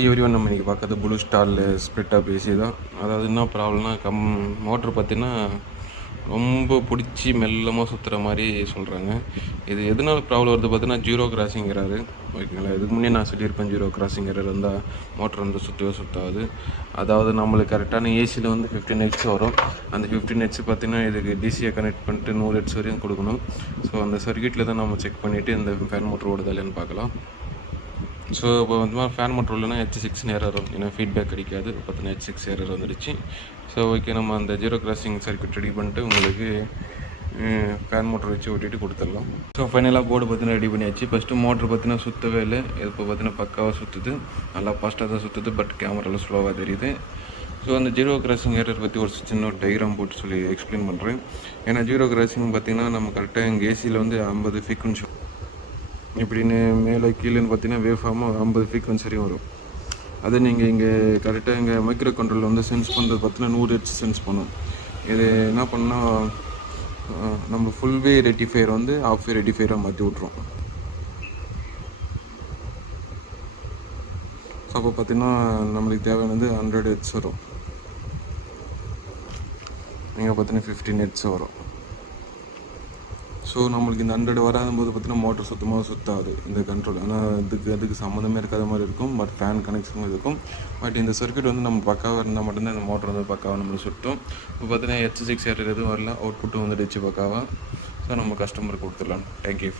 Everyone நம்ம இன்றைக்கி பார்க்குறது ப்ளூ ஸ்டாரில் ஸ்ப்ளிட் அப் ஏசி தான். அதாவது என்ன ப்ராப்ளம்னா மோட்ரு பார்த்திங்கன்னா ரொம்ப பிடிச்சி மெல்லமாக சுற்றுற மாதிரி சொல்கிறாங்க. இது எதனால ப்ராப்ளம் வருது பார்த்தீங்கன்னா ஜீரோ கிராசிங் எரரு. ஓகேங்களா, இதுக்கு முன்னே நான் சொல்லியிருப்பேன் ஜீரோ கிராசிங் எரர் இருந்தால் மோட்ரு வந்து சுற்றவே சுற்றாது. அதாவது நம்மளுக்கு கரெக்டான ஏசியில் வந்து 15 ஹெட்ஸ் வரும். அந்த 15 ஹெட்ஸ் பார்த்திங்கன்னா இதுக்கு டிசியை கனெக்ட் பண்ணிட்டு 100 ஹெட்ஸ் வரையும் கொடுக்கணும். ஸோ அந்த சர்க்யூட்டில் தான் நம்ம செக் பண்ணிவிட்டு இந்த ஃபேன் மோட்ரு ஓடுதா இல்லைன்னு பார்க்கலாம். ஸோ இப்போ வந்து ஃபேன் மோட்டர் இல்லைனா H6 எரர் வரும், ஏன்னா ஃபீட்பேக் கிடைக்காது. பார்த்தீங்கன்னா H6 எரர் வந்துடுச்சு. ஸோ ஓகே, நம்ம அந்த ஜீரோ கிராசிங் சர்க்யூட் ரெடி பண்ணிட்டு உங்களுக்கு ஃபேன் மோட்டர் வச்சு ஓட்டிட்டு கொடுத்துடலாம். ஸோ ஃபைனலாக போர்டு பார்த்தீங்கன்னா ரெடி பண்ணியாச்சு. ஃபஸ்ட்டு மோட்ரு பார்த்தீங்கன்னா சுற்றவே இல்லை. இப்போ பார்த்தீங்கன்னா பக்காவாக சுற்றுது, நல்லா ஃபாஸ்ட்டாக தான் சுற்றுது. பட் கேமராவில் ஸ்லோவாக தெரியுது. ஸோ அந்த ஜீரோ கிராசிங் எரர் பற்றி ஒரு சின்ன டயக்ராம் போட்டு சொல்லி எக்ஸ்பிளைன் பண்ணுறேன். ஏன்னா ஜீரோ கிராசிங் பார்த்திங்கன்னா நம்ம கரெக்டாக எங்கள் ஏசியில் வந்து 50 ஃப்ரீக்வன்சி இப்படின்னு மேலே கீழேன்னு பார்த்தீங்கன்னா வேவ் ஃபார்மாக 50 ஃப்ரீக்வன்சி வரையும் வரும். அதை நீங்கள் இங்கே கரெக்டாக எங்கள் மைக்ரோ கண்ட்ரோலில் வந்து சென்ஸ் பண்ணுறது பார்த்தீங்கன்னா 100 ஹெட்ஸ் சென்ஸ் பண்ணும். இது என்ன பண்ணால் நம்ம ஃபுல் வே ரெட்டிஃபையர் வந்து ஆஃப் வே ரெட்டிஃபையராக மாற்றி விட்ருவோம். ஸோ அப்போ பார்த்திங்கன்னா நம்மளுக்கு தேவையானது 100 ஹெட்ஸ் வரும். நீங்கள் பார்த்தீங்கன்னா 15 ஹெட்ஸ் வரும். ஸோ நம்மளுக்கு இந்த 100 வராதும்போது பார்த்தீங்கன்னா மோட்டர் சுத்தமாக சுற்றாது இந்த கண்ட்ரோல். ஆனால் அதுக்கு சம்மந்தமே இருக்காத மாதிரி இருக்கும். பட் ஃபேன் கனெக்ஷனும் இருக்கும். பட் இந்த சர்க்யூட் வந்து நம்ம பக்காவாக இருந்தால் மட்டும்தான் இந்த மோட்டர் வந்து பக்காவாக நம்மளுக்கு சுட்டும். இப்போ பார்த்தீங்கன்னா H6 எரர் எதுவும் வரல, அவுட்புட்டும் வந்துடுச்சு பக்காவாக. ஸோ நம்ம கஸ்டமருக்கு கொடுத்துடலாம். தேங்க்யூ.